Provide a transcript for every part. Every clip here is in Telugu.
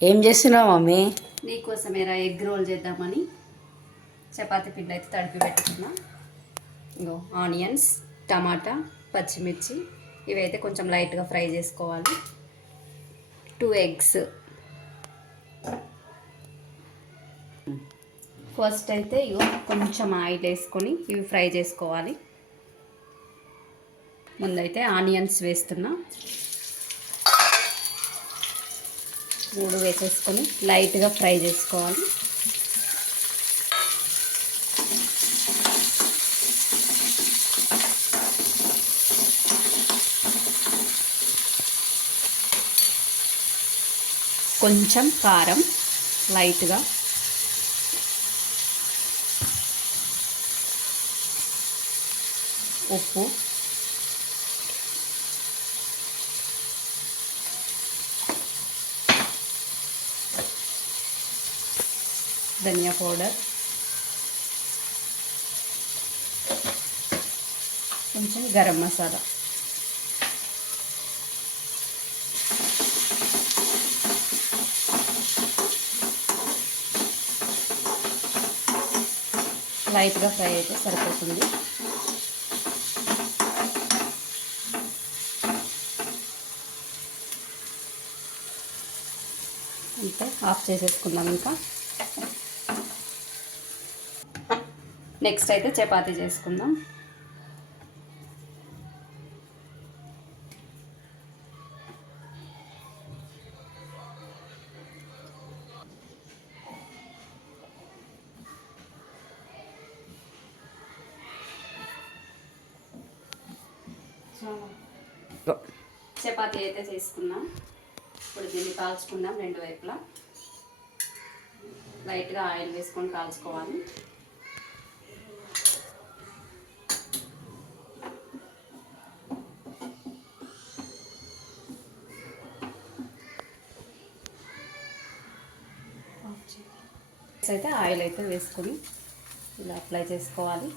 ఏం చేస్తున్నావు మమ్మీ? నీకోసమేరా ఎగ్ రోల్ చేద్దామని. చపాతీ పిండి అయితే తడిపి పెట్టుకున్నా. ఇంకో ఆనియన్స్ టమాటా పచ్చిమిర్చి ఇవైతే కొంచెం లైట్గా ఫ్రై చేసుకోవాలి. టూ ఎగ్స్ ఫస్ట్ అయితే ఇగో కొంచెం ఆయిల్ వేసుకొని ఇవి ఫ్రై చేసుకోవాలి. ముందైతే ఆనియన్స్ వేస్తున్నా. మూడు వేసేసుకొని లైట్గా ఫ్రై చేసుకోవాలి. కొంచెం కారం లైట్గా. ఉప్పు. ధనియా పౌడర్. కొంచెం గరం మసాలా. లైట్గా ఫ్రై అయితే సరిపోతుంది. అంతే ఆఫ్ చేసేసుకుందాం ఇంకా. నెక్స్ట్ అయితే చపాతీ చేసుకుందాం. చపాతీ అయితే చేసుకున్నాం ఇప్పుడు దీన్ని కాల్చుకుందాం రెండు వైపులా. లైట్గా ఆయిల్ వేసుకొని కాల్చుకోవాలి. అయితే ఆయిల్ అయితే వేసుకొని ఇలా అప్లై చేసుకోవాలి.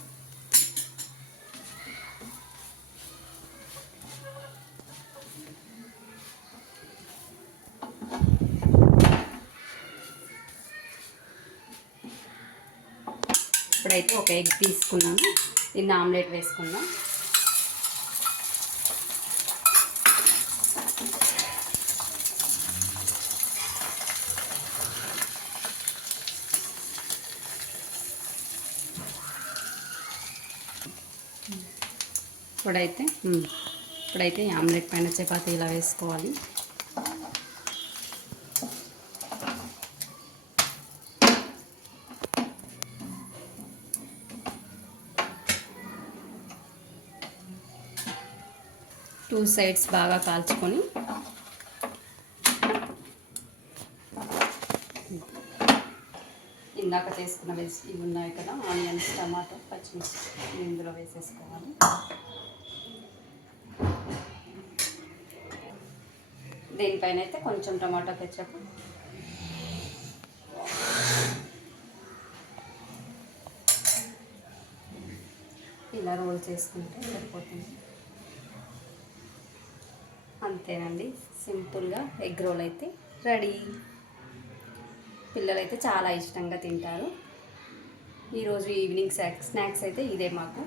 ఇప్పుడైతే ఒక ఎగ్ తీసుకున్నాను. దీన్ని ఆమ్లెట్ వేసుకుందాం. ఇప్పుడైతే ఇప్పుడైతే ఆమ్లెట్ పైన చపాతీ ఇలా వేసుకోవాలి. టూ సైడ్స్ బాగా కాల్చుకొని ఇందాక చేసుకున్న వెజ్ ఇవి ఉన్నాయి కదా ఆనియన్స్ టమాటో పచ్చిమిర్చి ఇందులో వేసేసుకోవాలి. దీనిపైన అయితే కొంచెం టమాటో కెచ్చప్ ఇలా రోల్ చేసుకుంటే సరిపోతుంది. అంతేనండి సింపుల్గా ఎగ్ రోల్ అయితే రెడీ. పిల్లలైతే చాలా ఇష్టంగా తింటారు. ఈరోజు ఈవినింగ్ స్నాక్స్ అయితే ఇదే మాకు.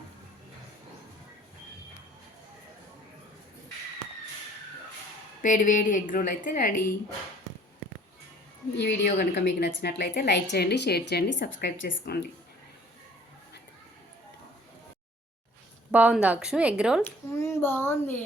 వేడి వేడి ఎగ్ రోల్ అయితే రెడీ. ఈ వీడియో కనుక మీకు నచ్చినట్లయితే లైక్ చేయండి షేర్ చేయండి సబ్స్క్రైబ్ చేసుకోండి. బాగుందా అక్షు ఎగ్ రోల్? బాగుంది.